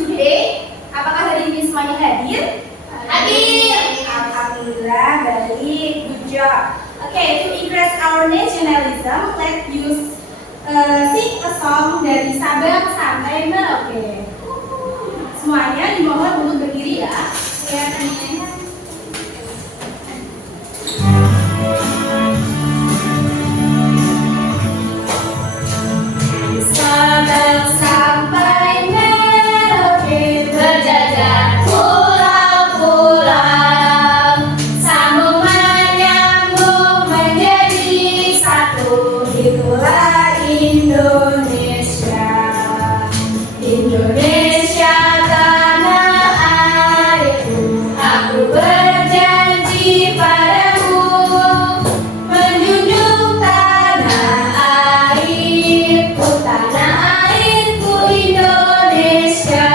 today? Apakah hari ini semuanya hadir? Hadir. Alhamdulillah, baik. Good job. Okay, to impress our nationalism, let's use sing a song dari Sabang sampai Merauke. Semuanya dimohon untuk berdiri ya. Sabang sampai Merauke berjajar pulau-pulau, sambung menyambung menjadi satu. Itulah Indonesia. Indonesia tanah airku, aku berjanji padamu menjunjung tanah airku, tanah airku Indonesia.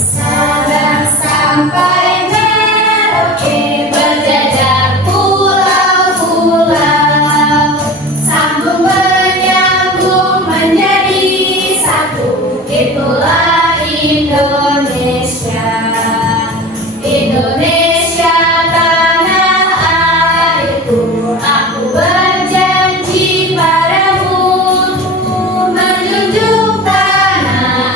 Sabang sampai Merauke berjajar pulau-pulau, sambung menyambung menjadi satu. Itulah Indonesia. Indonesia tanah airku, aku berjanji padamu menjunjung tanah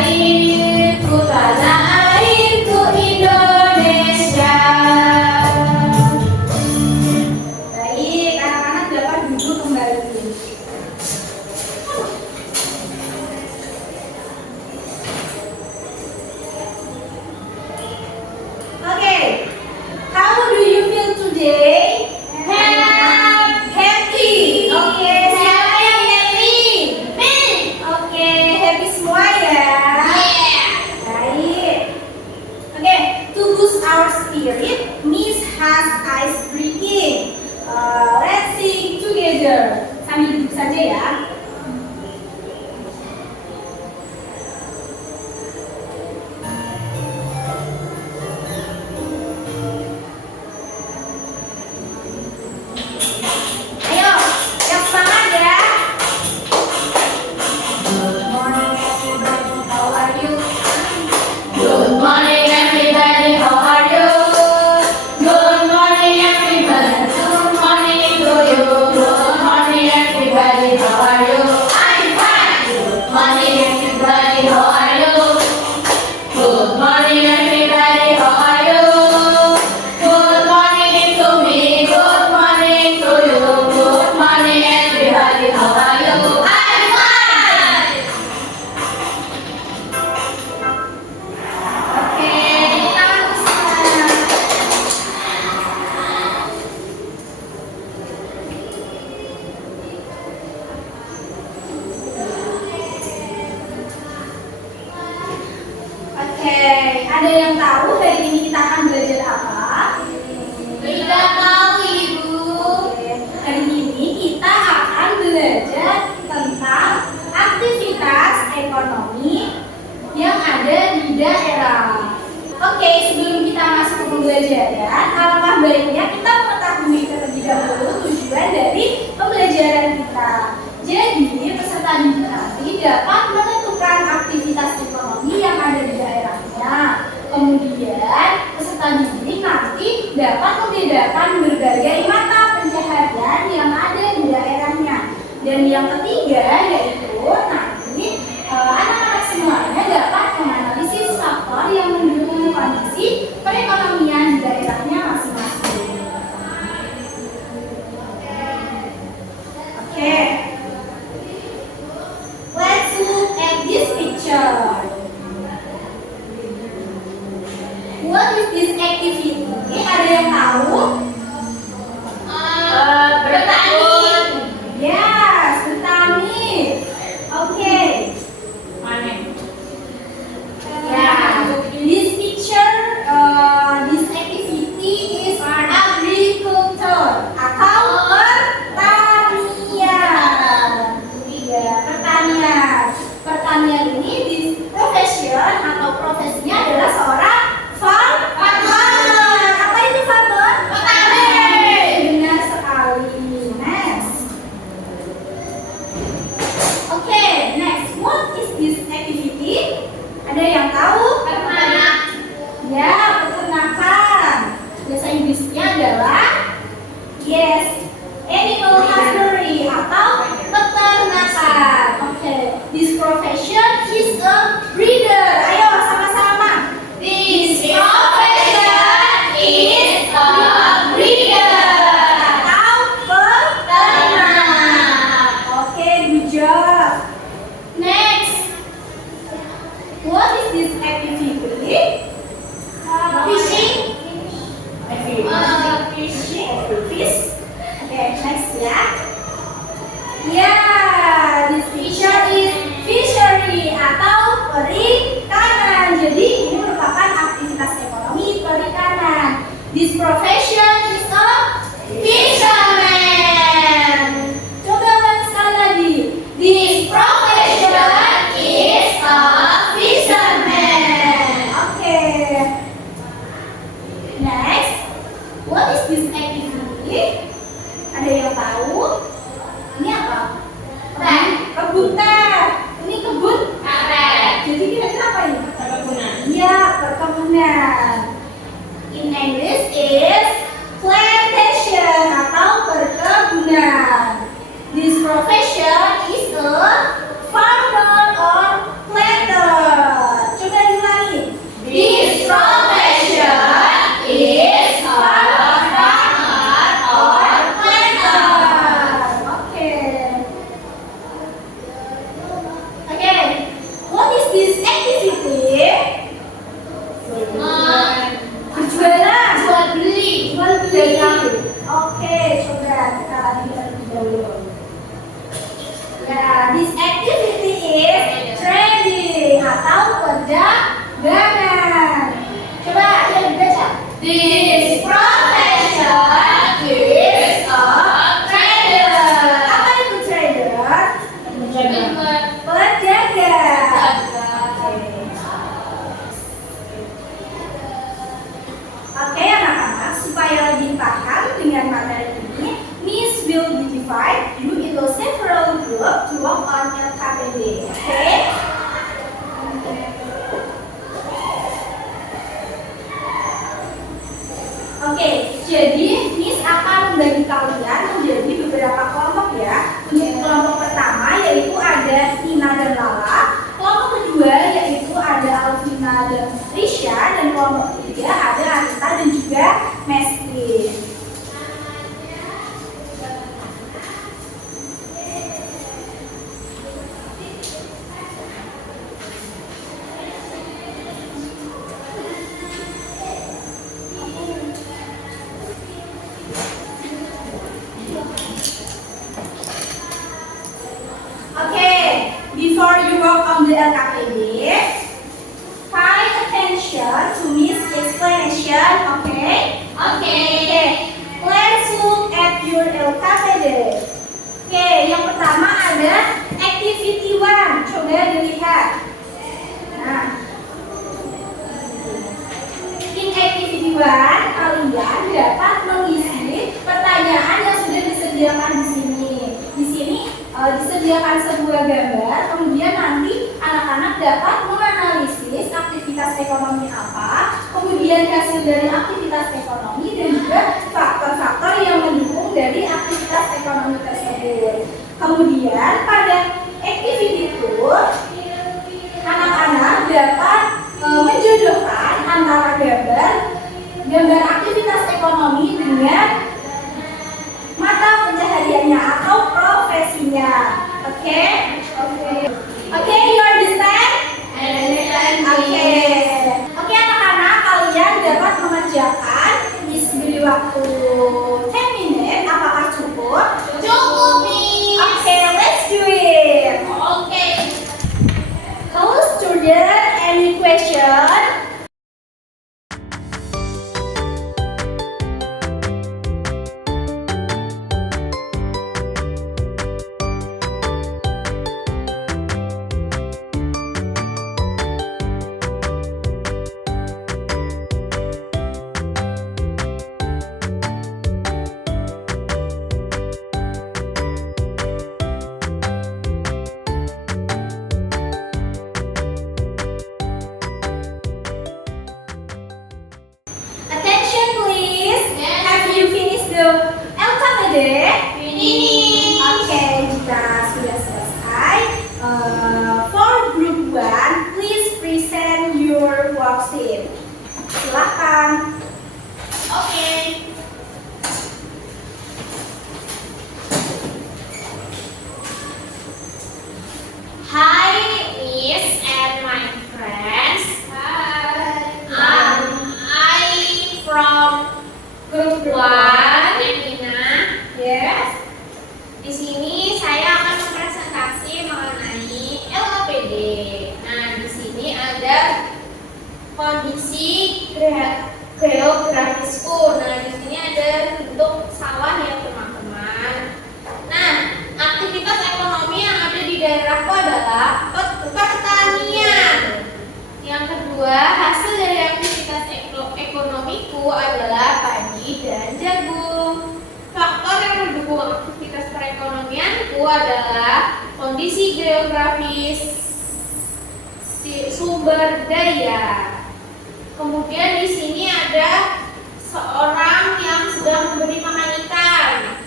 airku, tanah airku Indonesia. Baik, anak-anak dapat duduk kembali. Okay, how do you feel today? Happy. Okay, siapa yang happy? Me. Oke, happy semua ya. Baik. Oke, to boost our spirit, Miss has ice breaking. Let's sing together. Sambil duduk saja ya. Ayo, yang semangat ya. Good morning everybody, how are you? Good morning everybody, how are you? Good morning everybody, good morning to you. Good morning everybody, how are you? I'm fine. Good morning everybody, how are you? Good morning everybody, how are you? Good morning to me, good morning to you. Good morning everybody, how are you? I'm fine. Oke, tangan ke sana. Oke, ada yang tahu hari ini kita akan belajar apa? Tidak tahu ibu. Oke, hari ini kita akan belajar tentang aktivitas ekonomi yang ada di daerah. Oke, sebelum kita masuk ke pembelajaran, alangkah baiknya kita mengetahui terlebih dahulu tujuan dari pembelajaran kita. Jadi, peserta didik nanti dapat menentukan aktivitas ekonomi yang ada di daerahnya. Kemudian, peserta didik nanti dapat membedakan berbagai mata pencaharian yang ada di daerahnya. Dan yang ketiga yaitu nanti anak-anak semuanya dapat menganalisis faktor yang mendukung kondisi perekonomian di daerahnya masing-masing. Oke. Let's look at this picture. What is this activity? Ada yang tahu? Bertani. Ya, This profession is a fisherman. Coba ulang sekali lagi. This profession is a fisherman. Okay. Next, what is this activity? Ada yang tahu? Ini apa? Kebun teh. Ini kebun karet. Jadi kira-kira apa ini? Perkebunan. Iya, perkebunan. In English is plantation atau perkebunan. This profession is a farmer or planter. Coba diulangi. This profession is a farmer or planter. Okay, what is this activity? Berjualan. Jual beli. Oke, coba kita lihat dulu. Ya, this activity is trading atau perdagangan. Coba yang dibaca. This profession is a trader. Apa itu trader? Pedagang. Oke anak-anak, supaya lebih paham dengan materi ini, Miss will divide you into several groups to work on LKPD. Oke, jadi Miss akan membagi kalian menjadi beberapa kelompok ya. Untuk kelompok pertama yaitu ada Tina dan Lala, kelompok kedua yaitu ada Alvina dan Risha, dan kelompok ketiga ada Anita dan juga Mesti. Before you work on the LKPD, pay attention to Miss explanation, okay? Okay. Let's look at your LKPD. Oke, yang pertama ada activity 1. Coba dilihat. Nah, in activity 1 kalian dapat mengisi pertanyaan yang sudah disediakan di sini. Di sini disediakan sebuah gambar, kemudian nanti anak-anak dapat menganalisis aktivitas ekonomi apa, kemudian hasil dari aktivitas ekonomi, dan juga faktor-faktor yang mendukung dari aktivitas ekonomi tersebut. Kemudian pada activity 2, anak-anak dapat menjodohkan antara gambar aktivitas ekonomi dengan mata pencahariannya atau profesinya. Oke, you understand? Oke, anak-anak, kalian dapat mengerjakan. Miss beri waktu 10 menit. Apakah cukup? Cukup, Miss. Oke, let's do it. Oke. Hello student, any question? Attention please. Yes. Have you finished the LKPD? Finish. Oke, jika sudah selesai, for group 1, please present your worksheet. Silakan. Oke. Hi, Miss and my friends. I from group 1, Elina. Yes. Di sini saya akan mempresentasi mengenai LKPD. Nah, di sini ada kondisi geografisku susu. Nah, di sini ada bentuk sawah ya teman-teman. Nah, aktivitas ekonomi yang ada di daerahku adalah pertanian. Yang kedua, hasil dari aktivitas ekonomiku adalah padi dan jagung. Faktor yang mendukung aktivitas perekonomianku adalah kondisi geografis, sumber daya. Kemudian di sini ada seorang yang sedang memberi makan ikan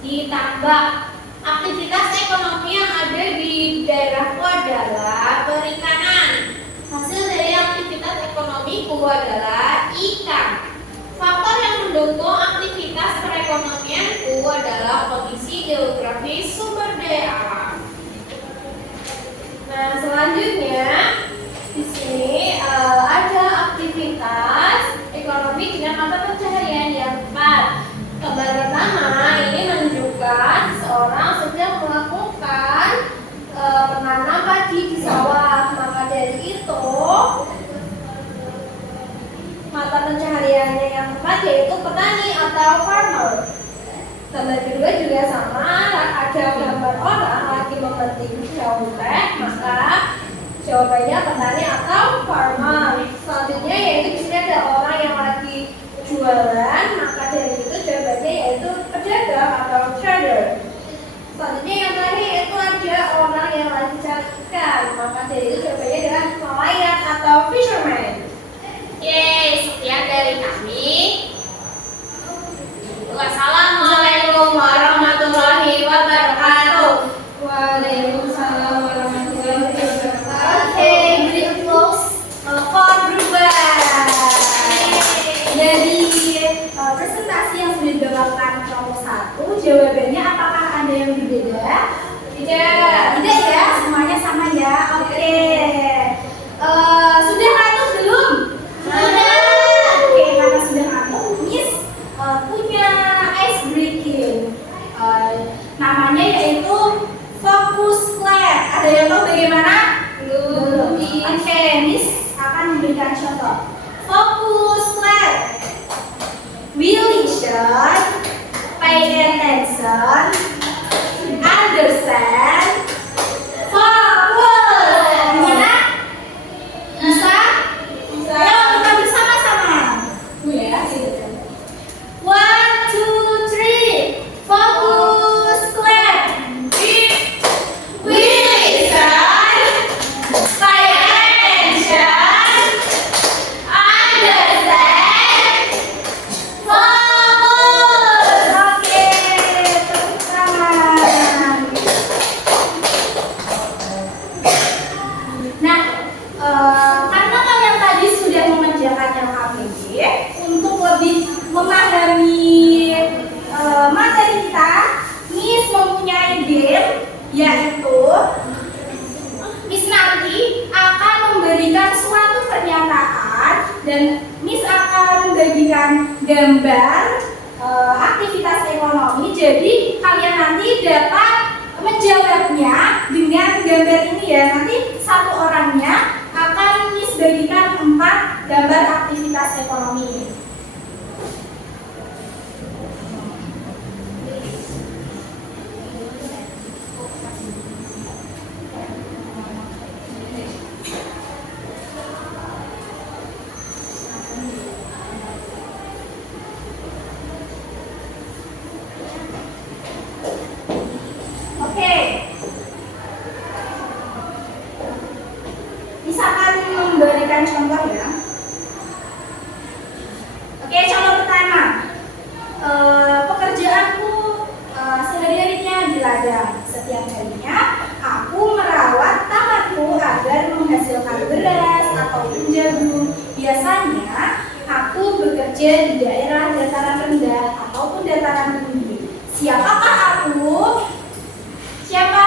di tambak. Aktivitas ekonomi yang ada di daerahku adalah perikanan. Hasil dari aktivitas ekonomiku adalah ikan. Faktor yang mendukung aktivitas perekonomianku adalah kondisi geografis sumber daya alam. Nah, selanjutnya di sini ada aktivitas ekonomi dengan mata pencaharian yang tepat. Gambar pertama ini menunjukkan seorang sedang melakukan menanam padi di sawah. Maka dari itu mata pencahariannya yang tepat yaitu petani atau farmer. Gambar kedua juga sama, ada gambar orang lagi memetik daun teh, maka jawabannya petani atau farmer. Selanjutnya yaitu di sini ada orang yang lagi jualan, maka dari itu jawabannya yaitu pedagang atau trader. Selanjutnya yang terakhir yaitu ada orang yang lagi cari ikan, maka dari itu jawabannya adalah nelayan atau fisherman. Yeay, sekian dari kami. Wassalamualaikum warahmatullahi wabarakatuh. Waalaikumsalam warahmatullahi wabarakatuh. Oke, beri applause for Ruben. Dari presentasi yang sudah dibawakan kelompok 1, jawabannya apakah ada yang berbeda? Tidak ya, semuanya sama ya. Oke. Sudah ngantuk belum? Sudah. Oke, karena sudah ngantuk, Miss punya ice breaking. Namanya yaitu Focus Lab. Ada yang tahu bagaimana? Belum. Oke, Miss akan memberikan contoh. Focus Lab. We listen, pay attention, understand, focus. Gimana? Bisa? Ayo kita bersama-sama. Ya, gitu. 1, 2, 3. Focus clap. We listen, pay attention, understand, focus. Oke, tepuk tangan. Nah, karena kalian tadi sudah mengerjakan yang ABG, untuk lebih memahami materi kita, Miss mempunyai game, yaitu Miss nanti akan memberikan suatu pernyataan dan Miss akan membagikan gambar aktivitas ekonomi. Jadi kalian nanti dapat menjawabnya dengan gambar ini ya. Nanti satu orangnya akan Miss bagikan 4 gambar aktivitas ekonomi. Oke. Bisa akan memberikan contoh ya. Oke, contoh pertama. Pekerjaanku sehari-harinya di ladang. Setiap harinya aku merawat tamanku agar menghasilkan beras ataupun jagung. Biasanya aku bekerja di daerah dataran rendah ataupun dataran tinggi. Siapakah aku? Siapa?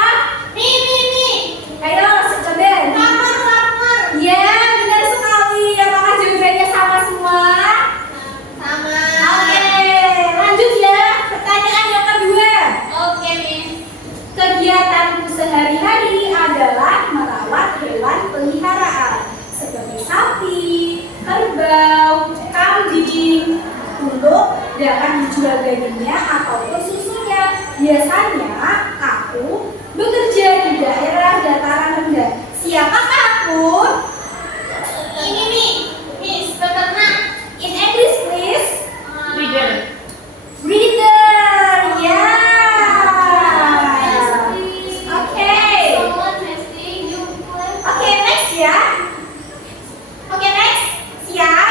Nih. Ayo, coba. Farmer. Ya, benar sekali. Apakah jawabannya sama semua? Sama. Oke, lanjut ya. Pertanyaan yang kedua. Oke, Miss. Kegiatanku sehari-hari adalah merawat hewan peliharaan seperti sapi, kerbau, kambing, untuk dapat dijual dagingnya ataupun susunya. Biasanya aku bekerja di daerah dataran rendah. Siapakah aku? Ini nih, Miss, peternak. In English, please. Reader. Reader, yes. Okay. Okay, next ya. Okay, next. Siap?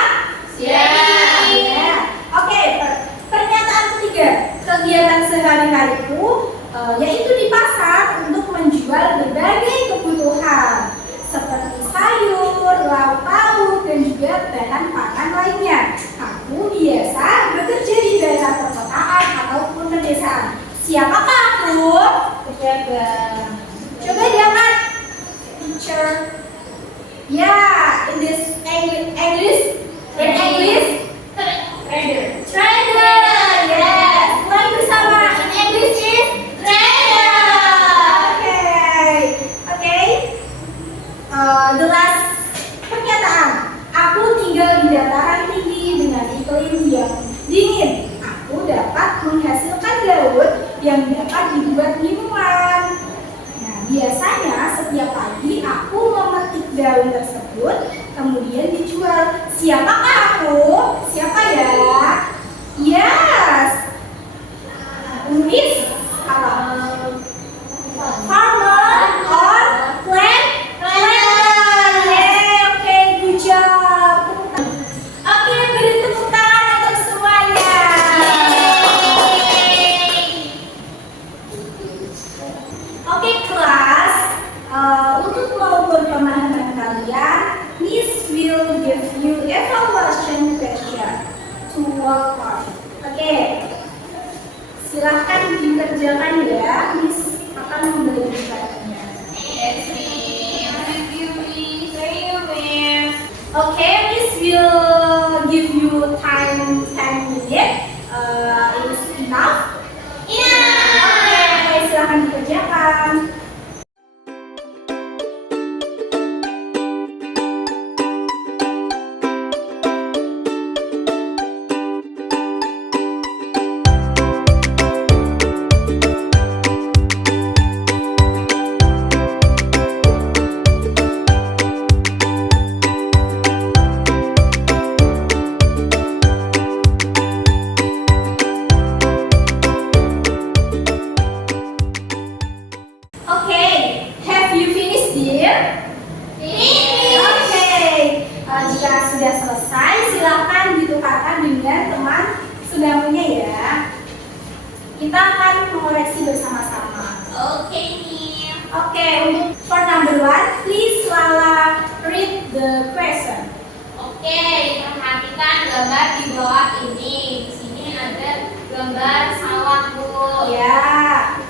Siap. Ya. Oke, pernyataan ketiga. Kegiatan sehari-hariku yaitu di pasar untuk menjual berbagai kebutuhan seperti sayur, lauk pauk, dan juga bahan pangan lainnya. Aku biasa bekerja di daerah perkotaan ataupun pedesaan. Siapakah aku? Pedagang. Coba diangkat, teacher. Ya, in this English, Trader. trader. Yes. Mulai bersama. In English is trader. Okay. The last pernyataan. Aku tinggal di dataran tinggi dengan iklim yang dingin. Aku dapat menghasilkan daun yang dapat dibuat minuman. Nah, biasanya setiap pagi aku memetik daun tersebut, kemudian dijual. Siapakah aku? Siapa ya? Yes. Who is? Farmer or plant? Oke, good job. Oke, beri tepuk tangan untuk semuanya. Oke, kelas. Untuk mengukur pemahaman kalian, Miss will give you evaluation question to work on. Oke, silahkan dikerjakan ya. Miss akan memberikannya. Okay, Miss will give you time 10 minutes. Is enough? Okay, silahkan dikerjakan. Okay, have you finished dear? Okay, jika sudah selesai silakan ditukarkan dengan teman sebangkunya ya. Kita akan mengoreksi bersama-sama. Oke, untuk for number 1, please Lala read the question. Oke, perhatikan gambar di bawah ini. Di sini ada gambar sawah, Bu. Ya.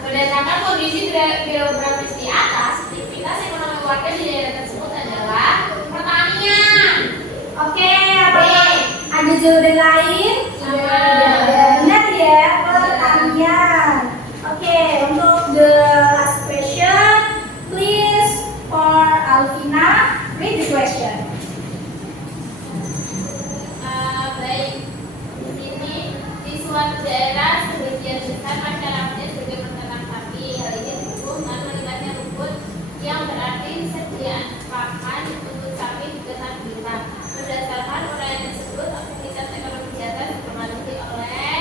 Berdasarkan kondisi geografis di atas, aktivitas ekonomi warga di daerah tersebut adalah pertanian. Oke, apakah ada jawaban lain? Benar ya, pertanian. Oke, untuk the last question, please for Alvina read the question. Baik, di sini di suatu daerah sebagian besar masyarakatnya sebagai peternak sapi. Hal ini didukung dengan meningkatnya rumput yang berarti sediaan pakan untuk sapi juga sangat berlimpah. Berdasarkan uraian tersebut, aktivitas ekonomi di atas dipengaruhi oleh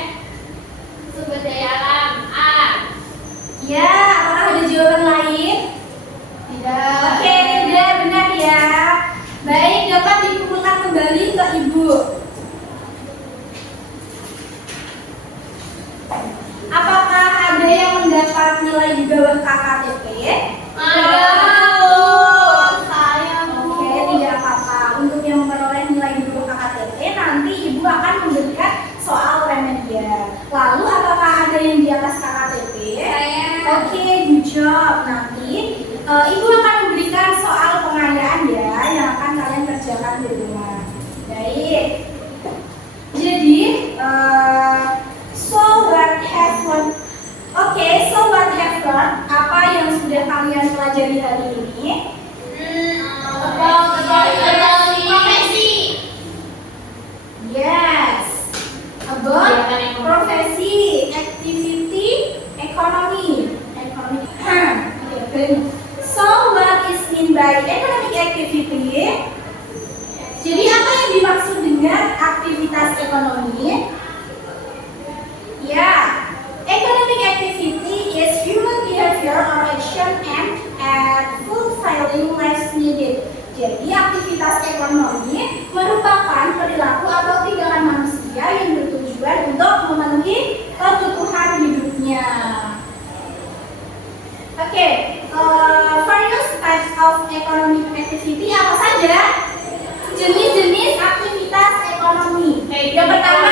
sumber daya alam. A. Ya, apakah ada jawaban lain? Tidak. Oke, tidak benar ya. Baik, dapat dikumpulkan kembali ke Ibu. Apakah ada yang mendapat nilai di bawah KKTP? Oke, tidak apa-apa. Untuk yang memperoleh nilai di bawah KKTP, nanti Ibu akan memberikan soal remedial. Lalu, apakah ada yang di atas KKTP? Oke, good job. Nanti Ibu akan memberikan soal pengayaan ya, yang akan kalian kerjakan di rumah. Baik. Jadi, so what have learned? Oke, so what have learned? Apa yang sudah kalian pelajari hari ini? Profesi. Yes. About So, what is mean by economic activity? Jadi apa yang dimaksud dengan aktivitas ekonomi? Ya, economic activity is human behavior or action aimed at fulfilling life's needed. Jadi aktivitas ekonomi merupakan perilaku atau tindakan manusia yang bertujuan untuk memenuhi kebutuhan hidupnya. Oke, various types of economic activity apa saja? Jenis-jenis aktivitas ekonomi. Yang pertama,